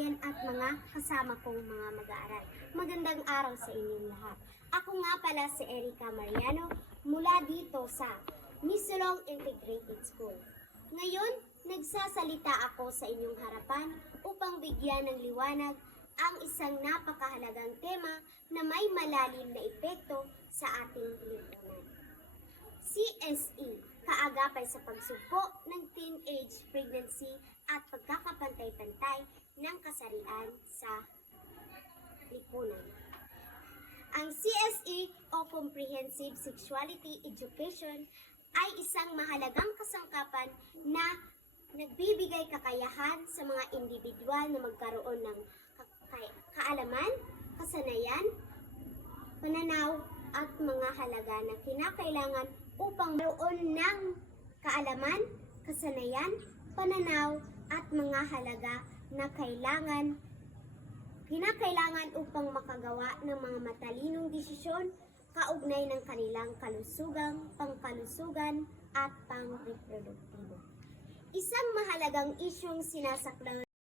kababayan at mga kasama kong mga mag-aaral. Magandang araw sa inyong lahat. Ako nga pala si Erica Mariano mula dito sa Misulong Integrated School. Ngayon, nagsasalita ako sa inyong harapan upang bigyan ng liwanag ang isang napakahalagang tema na may malalim na epekto sa ating lipunan. CSE, kaagapay sa pagsugpo ng teenage pregnancy at pagkakapantay-pantay ng kasarian sa lipunan. Ang CSE o Comprehensive Sexuality Education ay isang mahalagang kasangkapan na nagbibigay kakayahan sa mga individual na magkaroon ng kaalaman, kasanayan, pananaw at mga halaga na kinakailangan upang mayroon ng kaalaman, kasanayan, pananaw at mga halaga na kinakailangan upang makagawa ng mga matalinong desisyon kaugnay ng kanilang kalusugan, pangkalusugan at pang-reproduktibo. Isang mahalagang isyong sinasaklang